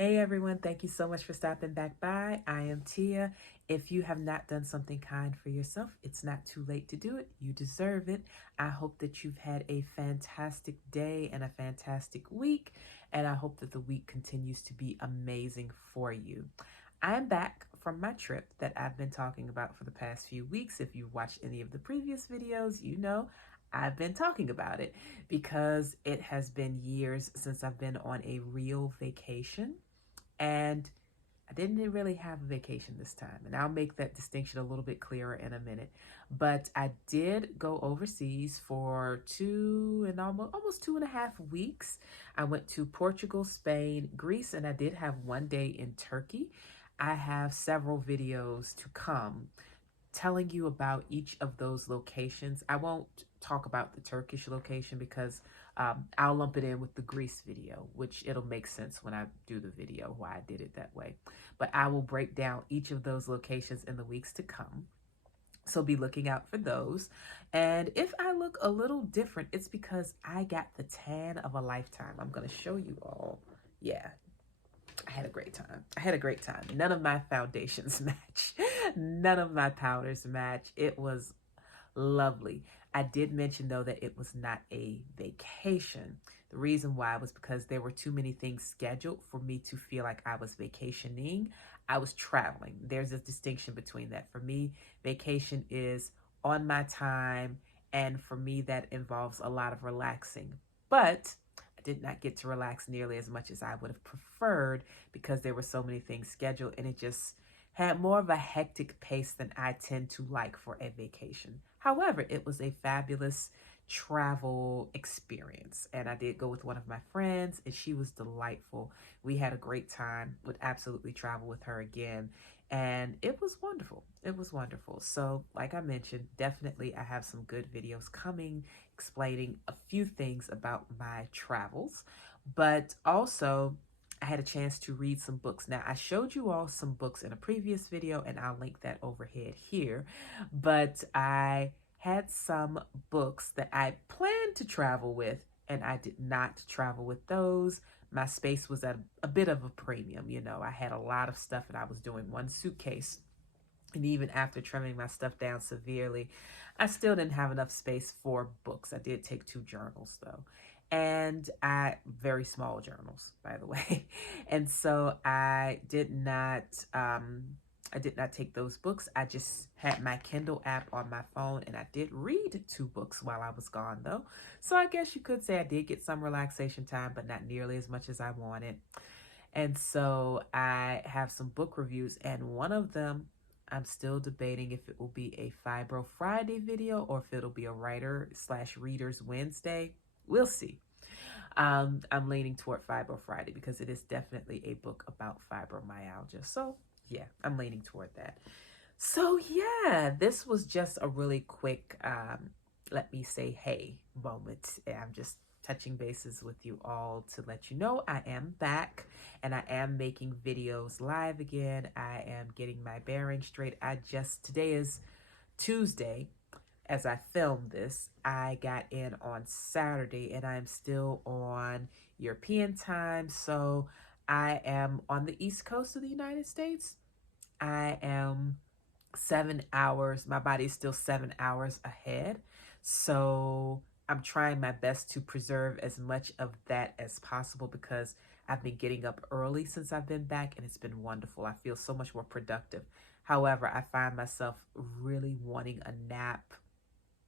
Hey everyone, thank you so much for stopping back by. I am Tia. If you have not done something kind for yourself, it's not too late to do it. You deserve it. I hope that you've had a fantastic day and a fantastic week, and I hope that the week continues to be amazing for you. I'm back from my trip that I've been talking about for the past few weeks. If you've watched any of the previous videos, you know I've been talking about it because it has been years since I've been on a real vacation. And I didn't really have a vacation this time. And I'll make that distinction a little bit clearer in a minute. But I did go overseas for almost 2.5 weeks. I went to Portugal, Spain, Greece, and I did have one day in Turkey. I have several videos to come telling you about each of those locations. I won't talk about the Turkish location because I'll lump it in with the Greece video, which it'll make sense when I do the video why I did it that way. But I will break down each of those locations in the weeks to come. So be looking out for those. And if I look a little different, it's because I got the tan of a lifetime. I'm going to show you all. Yeah, I had a great time. I had a great time. None of my foundations match. None of my powders match. It was lovely. I did mention though that it was not a vacation. The reason why was because there were too many things scheduled for me to feel like I was vacationing. I was traveling. There's a distinction between that. For me, vacation is on my time, and for me that involves a lot of relaxing. But I did not get to relax nearly as much as I would have preferred because there were so many things scheduled, and it just had more of a hectic pace than I tend to like for a vacation. However, it was a fabulous travel experience, and I did go with one of my friends, and she was delightful. We had a great time. Would absolutely travel with her again, and it was wonderful. It was wonderful. So like I mentioned, definitely I have some good videos coming explaining a few things about my travels, but also I had a chance to read some books. Now, I showed you all some books in a previous video, and I'll link that overhead here. But I had some books that I planned to travel with, and I did not travel with those. My space was at a bit of a premium. You know, I had a lot of stuff, and I was doing one suitcase. And even after trimming my stuff down severely, I still didn't have enough space for books. I did take 2 journals though. And very small journals, by the way. And so I did not take those books. I just had my Kindle app on my phone, and I did read 2 books while I was gone though. So I guess you could say I did get some relaxation time, but not nearly as much as I wanted. And so I have some book reviews, and one of them I'm still debating if it will be a Fibro Friday video or if it'll be a writer/readers Wednesday. We'll see. I'm leaning toward Fibro Friday because it is definitely a book about fibromyalgia. So yeah, I'm leaning toward that. So yeah, this was just a really quick, let me say hey moment. I'm just touching bases with you all to let you know I am back and I am making videos live again. I am getting my bearings straight. Today is Tuesday as I film this. I got in on Saturday and I'm still on European time. So I am on the East Coast of the United States. I am 7 hours. My body is still 7 hours ahead. So I'm trying my best to preserve as much of that as possible because I've been getting up early since I've been back, and it's been wonderful. I feel so much more productive. However, I find myself really wanting a nap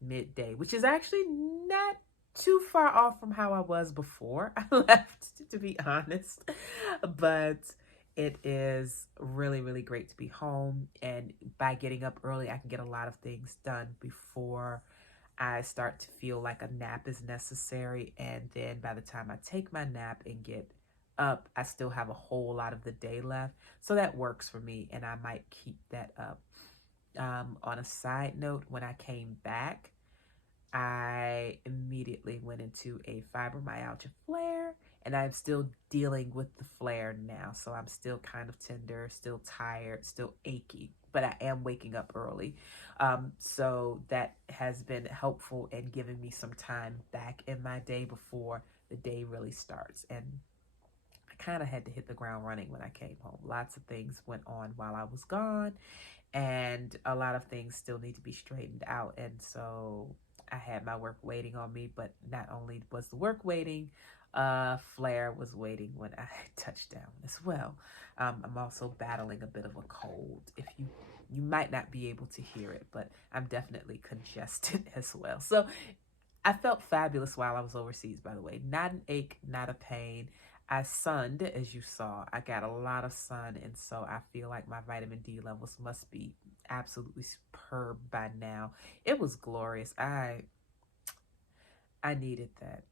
midday, which is actually not too far off from how I was before I left, to be honest. But it is really, really great to be home. And by getting up early, I can get a lot of things done before I start to feel like a nap is necessary. And then by the time I take my nap and get up, I still have a whole lot of the day left. So that works for me, and I might keep that up. On a side note, when I came back, I immediately went into a fibromyalgia flare, and I'm still dealing with the flare now. So I'm still kind of tender, still tired, still achy, but I am waking up early. So that has been helpful in giving me some time back in my day before the day really starts. And I kind of had to hit the ground running when I came home. Lots of things went on while I was gone, and a lot of things still need to be straightened out. And so I had my work waiting on me, but not only was the work waiting, Flair was waiting when I touched down as well. I'm also battling a bit of a cold. If you might not be able to hear it, but I'm definitely congested as well. So I felt fabulous while I was overseas, by the way. Not an ache, not a pain. I sunned, as you saw. I got a lot of sun, and so I feel like my vitamin D levels must be absolutely superb by now. It was glorious. I needed that.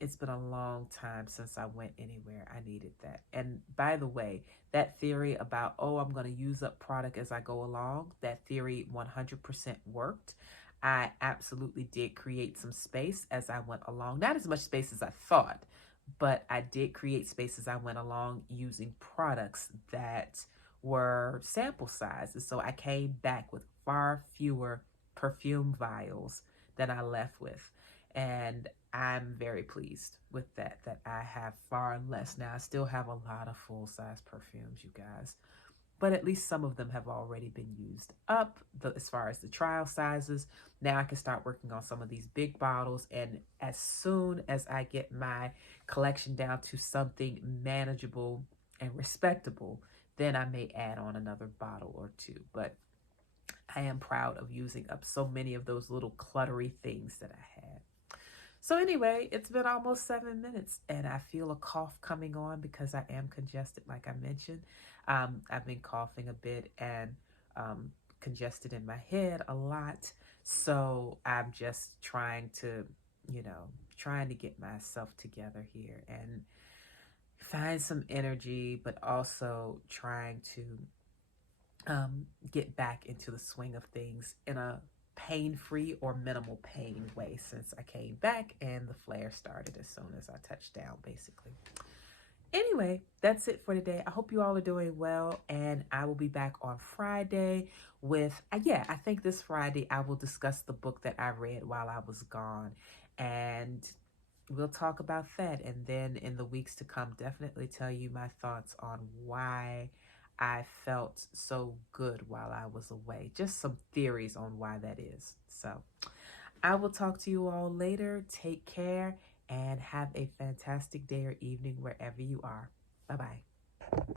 It's been a long time since I went anywhere. I needed that. And by the way, that theory about, oh, I'm going to use up product as I go along, that theory 100% worked. I absolutely did create some space as I went along. Not as much space as I thought, but I did create space as I went along using products that were sample sizes. So I came back with far fewer perfume vials than I left with. And I'm very pleased with that I have far less. Now, I still have a lot of full-size perfumes, you guys, but at least some of them have already been used up as far as the trial sizes. Now I can start working on some of these big bottles, and as soon as I get my collection down to something manageable and respectable, then I may add on another bottle or two. But I am proud of using up so many of those little cluttery things that I had. So anyway, it's been almost 7 minutes, and I feel a cough coming on because I am congested, like I mentioned. I've been coughing a bit and congested in my head a lot. So I'm just trying to, trying to get myself together here and find some energy, but also trying to get back into the swing of things in a pain-free or minimal pain way, since I came back and the flare started as soon as I touched down, basically. Anyway, that's it for today. I hope you all are doing well, and I will be back on Friday with, I think this Friday I will discuss the book that I read while I was gone, and we'll talk about that. And then in the weeks to come, definitely tell you my thoughts on why I felt so good while I was away. Just some theories on why that is. So I will talk to you all later. Take care and have a fantastic day or evening wherever you are. Bye-bye.